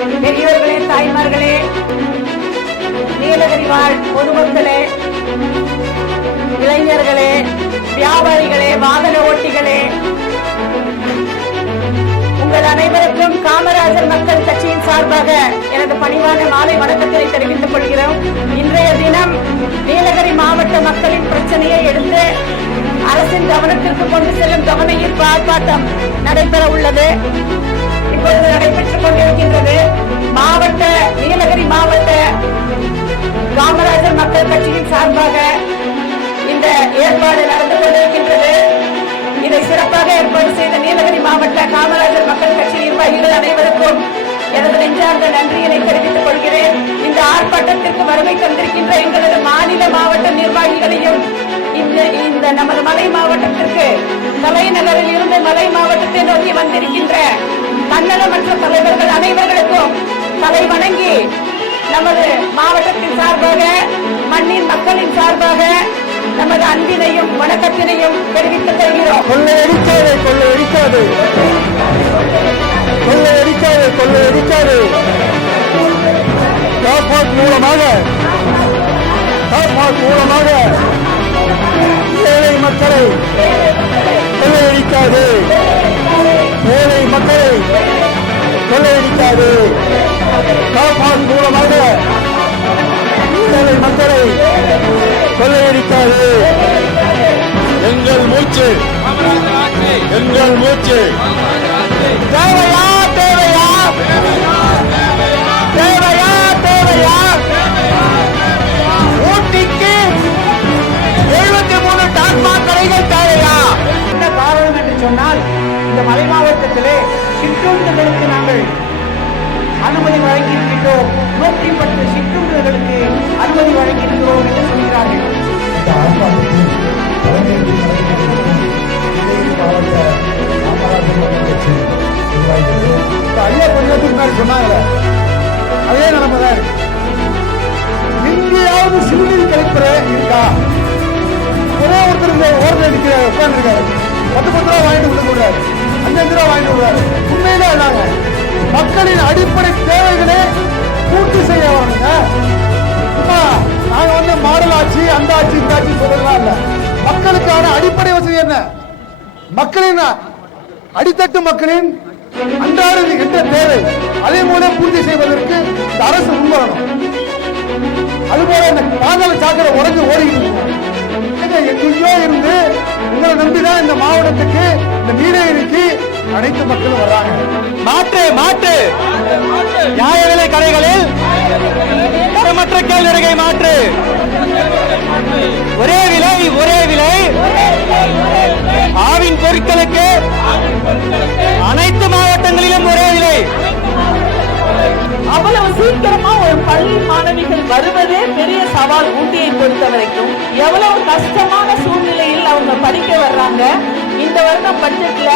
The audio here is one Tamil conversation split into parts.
பெரியோர்களே தாய்மார்களே நீலகிரி வாழ் பொதுமக்களே இளைஞர்களே வியாபாரிகளே வாகன ஓட்டிகளே உங்கள் அனைவருக்கும் காமராஜர் மக்கள் கட்சியின் சார்பாக எனது பணிவான மாலை வணக்கத்தை தெரிவித்துக் கொள்கிறோம். இன்றைய தினம் நீலகிரி மாவட்ட மக்களின் பிரச்சனையை எடுத்து அரசின் கவனத்திற்கு கொண்டு செல்லும் கவன ஈர்ப்பு ஆர்ப்பாட்டம் நடைபெற உள்ளது. இப்பொழுது நடைபெற்றுக் கொண்டிருக்கின்றது மாவட்ட நீலகிரி மாவட்ட காமராஜர் மக்கள் கட்சியின் சார்பாக இந்த ஏற்பாடு நடந்து கொண்டிருக்கின்றது. இதை சிறப்பாக ஏற்பாடு செய்த நீலகிரி மாவட்ட காமராஜர் மக்கள் கட்சி நிர்வாகிகள் அனைவருக்கும் எனது நெஞ்சார்ந்த நன்றியினை தெரிவித்துக் கொள்கிறேன். இந்த ஆர்ப்பாட்டத்திற்கு வருகை தந்திருக்கின்ற எங்களது மாநில மாவட்ட நிர்வாகிகளையும் இந்த இந்த நமது மலை மாவட்டத்திற்கு தலைநகரில் இருந்து மலை மாவட்டத்தை நோக்கி வந்திருக்கின்ற தன்னலமற்ற தலைவர்கள் அனைவர்களுக்கும் தலை வணங்கி நமது மாவட்டத்தின் சார்பாக மண்ணின் மக்களின் சார்பாக நமது அன்பினையும் வணக்கத்தினையும் தெரிவித்துக் கொள்கிறோம். கொள்ளையடிக்காதே கொள்ளையடிக்காதே கொள்ளையடிக்காதே கொள்ளையடிக்காதே டாஸ்மாக் மூலமாக டாஸ்மாக் மூலமாக ஏழை மக்களை கொள்ளையடிக்காதே கூடாது காப்பாஸ் மூலமாக மக்களை கொள்ளையடிக்காது எங்கள் மூச்சு எங்கள் மூச்சு. தேவையா தேவையா? தேவையா தேவையா? ஊட்டிக்கு எழுபத்தி மூணு டாஸ்மாக் கடைகள் தேவையா? என்ன காரணம் என்று சொன்னால் இந்த மலை மாவட்டத்திலே சிற்றூர்களுக்கு நாங்கள் அனுமதி வழங்கியிருக்கின்றோம். நூற்றி பத்து சிற்றுண்டுகளுக்கு அனுமதி வழங்கியிருக்கிறோம் என்று சொல்கிறார்கள். ஐயா கொஞ்சத்துக்கு முன்னாடி சொன்னாங்களே அதே நிலைமை. எங்கேயாவது சிறுநீர் கழிப்பறை இருக்கா? ஒரே ஒருத்தர் ஓரத்தில் அடிக்கிற உட்கார்ந்துருக்காரு. பத்து பத்து ரூபா வாங்கிட்டு விட்டு மக்களுக்கான அடிப்படை வசதி என்ன? மக்களின் அடித்தட்டு மக்களின் அன்றாட என்ற தேவை. அதே போல பூர்த்தி செய்வதற்கு இந்த அரசு முன்வரணும். அதுபோல இந்த பாதாள சாக்கடை உடஞ்சு ஓடிக்கிட்டு எங்கேயோ இருந்து உங்களை நம்பிதான் இந்த மாவட்டத்துக்கு இந்த நீலகிரிக்கு அனைத்து மக்களும் வர்றாங்க. மாட்டு மாட்டு நியாய விலை கடைகளில் தரமற்ற கேள்விடகை மாற்று. ஒரே விலை ஆவின் பொருட்களுக்கு அனைத்து மாவட்டங்களிலும் ஒரே விலை. அவ்வளவு சீக்கிரமா ஒரு பள்ளி மாணவிகள் வருவதே பெரிய சவால் ஊட்டியை பொறுத்த வரைக்கும் எவ்வளவு கஷ்டமான சூழ்நிலையில் அவங்க படிக்க வர்றாங்க. இந்த வருடம் பட்ஜெட்ல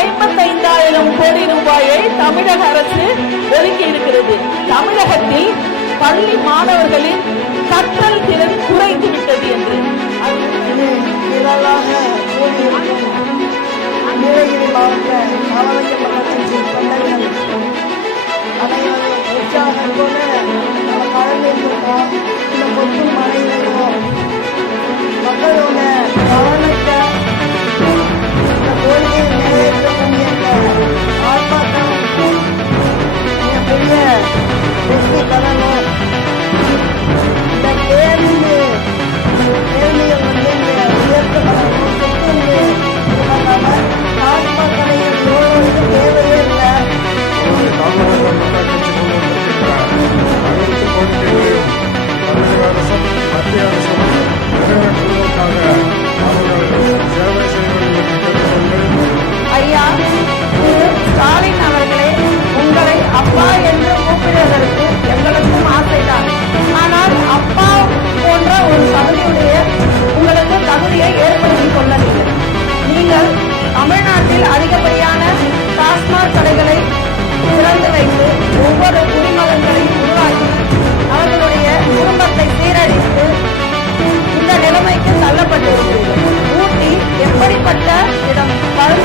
ஐம்பத்தைந்தாயிரம் கோடி ரூபாயை தமிழக அரசு ஒதுக்கி இருக்கிறது. தமிழகத்தில் பள்ளி மாணவர்களின் கற்றல் திறன் குறைந்து விட்டது என்று. திரளாக கூடியிருக்கும் நீலகிரி மாவட்ட காமராஜர் மக்கள் கட்சி தொண்டர்கள் அனைவரும் உற்சாகத்தோடு நம்ம கலந்துருக்கோம் இந்த கொத்து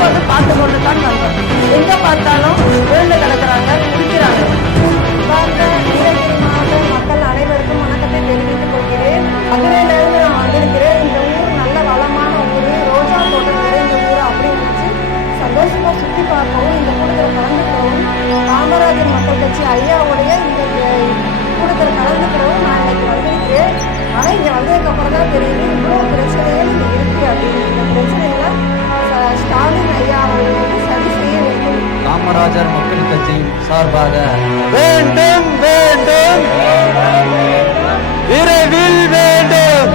வந்து பார்த்து கொண்டு தான் வந்தோம் எங்கே பார்த்தாலும் விழுந்து கிடக்குறாங்க கட்சியின் சார்பாக வேண்டும் வேண்டும். விரைவில் வேண்டும்.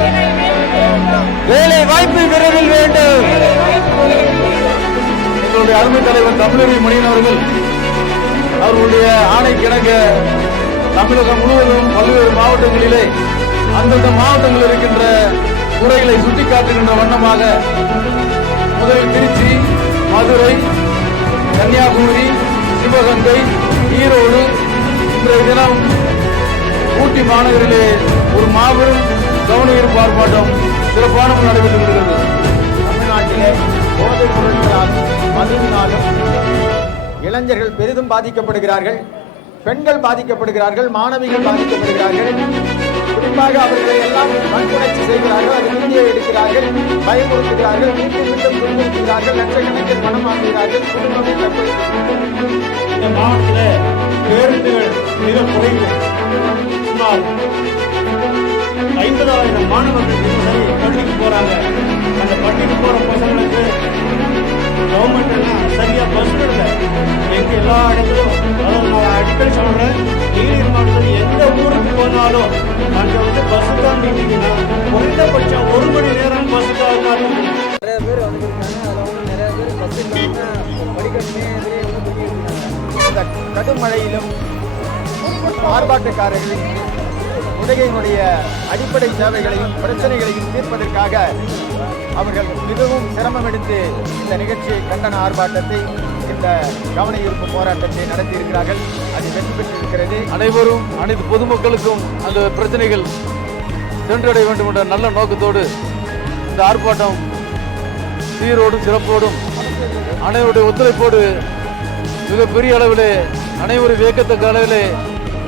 வேலை வாய்ப்பு விரைவில் வேண்டும். எங்களுடைய அருமை தலைவர் தமிழறி மணியன் அவர்கள் அவர்களுடைய ஆணைக்கிணங்க தமிழகம் முழுவதும் பல்வேறு மாவட்டங்களிலே அந்தந்த மாவட்டங்களில் இருக்கின்ற குறைகளை சுட்டிக்காட்டுகின்ற வண்ணமாக முதலில் திருச்சி மதுரை சிவகங்கை ஈரோடு இன்றைய தினம் ஊட்டி மாநகரிலே ஒரு மாபெரும் கவன ஈர்ப்பு ஆர்ப்பாட்டம் சிறப்பான நடைபெற்று வருகிறது. தமிழ்நாட்டிலே போதைப் பொருட்களால் மதுவினாலும் இளைஞர்கள் பெரிதும் பாதிக்கப்படுகிறார்கள் பெண்கள் பாதிக்கப்படுகிறார்கள் மாணவிகள் பாதிக்கப்படுகிறார்கள். குறிப்பாக அவர்களை எல்லாம் வன்புணர்ச்சி செய்கிறார்கள் அது வீடியோ எடுக்கிறார்கள் பயமுறுத்துகிறார்கள் மீண்டும் மீண்டும் துன்புறுத்துகிறார்கள் லட்சக்கணக்கில் பணம் வாங்குகிறார்கள் குடும்பம் இந்த மாவட்டத்தில் பேருந்துகள் மிக குறைவு. சுமார் ஐம்பதாயிரம் மாணவர்கள் தினசரி பள்ளிக்கு போறாங்க. அந்த பள்ளிக்கு போற பசங்களுக்கு கவர்மெண்ட் எல்லாம் சரியா பஸ் விடல எங்க எல்லா இடத்துலும் அதாவது நான் அடிக்கடி சொல்றேன் நீலகிரி மாவட்டத்தில் எந்த ஊருக்கு போனாலும் அங்க வந்து பஸ்ஸுக்காக நின்றீங்கன்னா குறைந்தபட்சம் ஒரு மணி நேரம் பஸ்ஸுக்காக இருந்தாலும் கடும் மழையிலும் ஆர்ப்பாட்டக்காரர்களின் உலகையினுடைய அடிப்படை தேவைகளையும் பிரச்சனைகளையும் தீர்ப்பதற்காக அவர்கள் மிகவும் சிரமம் எடுத்து இந்த நிகழ்ச்சியை கண்டன ஆர்ப்பாட்டத்தை இந்த கவன ஈர்ப்பு போராட்டத்தை நடத்தியிருக்கிறார்கள். அது வெற்றி பெற்றிருக்கிறது. அனைவரும் அனைத்து பொதுமக்களுக்கும் அந்த பிரச்சனைகள் சென்றடைய வேண்டும் என்ற நல்ல நோக்கத்தோடு இந்த ஆர்ப்பாட்டம் சீரோடும் சிறப்போடும் அனைவருடைய ஒத்துழைப்போடு மிகப்பெரிய அளவிலே அனைவரும் வியக்கத்தக்க அளவிலே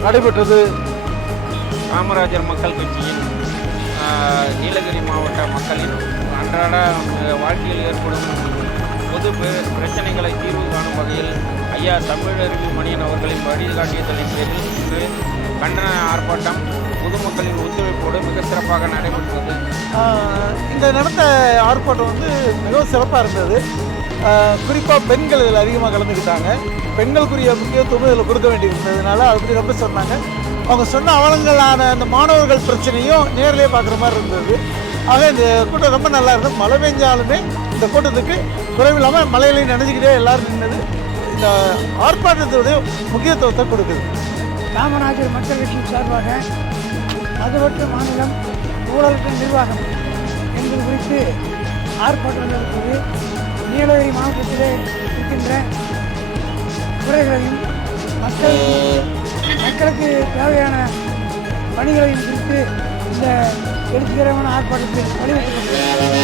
நடைபெற்றது. காமராஜர் மக்கள் கட்சியின் நீலகிரி மாவட்ட மக்களின் அன்றாட வாழ்க்கையில் ஏற்படும் பொது பிர- பிரச்சனைகளை தீர்வு காணும் வகையில் ஐயா தமிழறிவு மணியன் அவர்களின் வழிகாட்டியதலின் பேரில் இன்று கண்டன ஆர்ப்பாட்டம் பொதுமக்களின் ஒத்துழைப்போடு மிக சிறப்பாக நடைபெற்றது. இந்த நடந்த ஆர்ப்பாட்டம் வந்து மிகவும் சிறப்பாக இருந்தது. குறிப்பாக பெண்கள் இதில் அதிகமாக கலந்துக்கிட்டாங்க. பெண்களுக்குரிய முக்கியத்துவம் இதில் கொடுக்க வேண்டியிருந்ததுனால அதை பற்றி ரொம்ப சொன்னாங்க. அவங்க சொன்ன அவலங்களான அந்த மாணவர்கள் பிரச்சனையும் நேரிலே பார்க்குற மாதிரி இருந்தது. ஆக இந்த கூட்டம் ரொம்ப நல்லா இருந்தது. மழை பெஞ்சாலுமே இந்த கூட்டத்துக்கு குறைவில்லாமல் மழையிலையும் நினைஞ்சிக்கிட்டே எல்லாரும் நின்னது. இந்த ஆர்ப்பாட்டத்துடைய முக்கியத்துவத்தை கொடுக்குது. காமராஜர் மக்கள் கட்சி சார்பாக அதுபற்ற மாநிலம் ஊழலற்ற நிர்வாகம் என்பது குறித்து ஆர்ப்பாட்டம் நடத்துவது நீலகிரி மாவட்டத்திலே இருக்கின்ற குறைகளையும் மக்கள் மக்களுக்கு தேவையான பணிகளையும் குறித்து இந்த எழுச்சிகரமான ஆர்ப்பாட்டத்தில் வழிநடத்தப்பட்டது